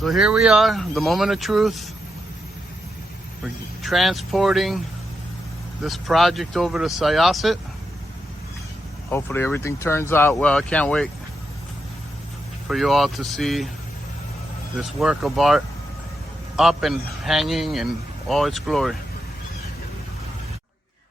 So here we are, the moment of truth. We're transporting this project over to Syosset. Hopefully everything turns out well. I can't wait for you all to see this work of art up and hanging in all its glory.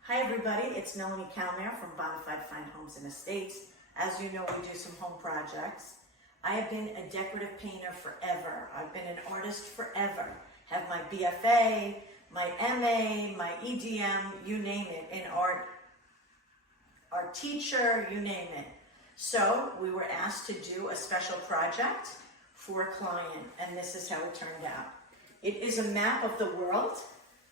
Hi everybody, it's Melanie Calmer from Bonafide Fine Homes and Estates. As you know, we do some home projects. I have been a decorative painter forever. I've been an artist forever. Have my BFA, my MA, my EDM, you name it, in art teacher, you name it. So we were asked to do a special project for a client, and this is how it turned out. It is a map of the world.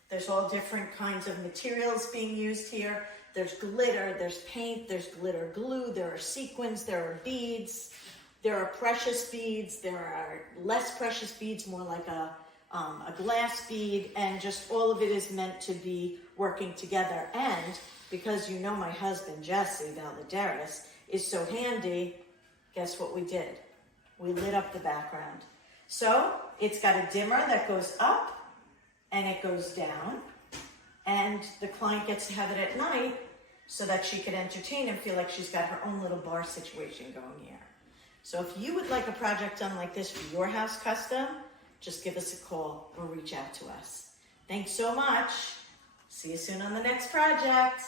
There's all different kinds of materials being used here. There's glitter, there's paint, there's glitter glue, there are sequins, there are beads, there are precious beads, there are less precious beads, more like a glass bead, and just all of it is meant to be working together. And because you know my husband, Jesse Valadares, is so handy, guess what we did? We lit up the background. So it's got a dimmer that goes up and it goes down, and the client gets to have it at night so that she can entertain and feel like she's got her own little bar situation going here. So if you would like a project done like this for your house custom, just give us a call or reach out to us. Thanks so much. See you soon on the next project.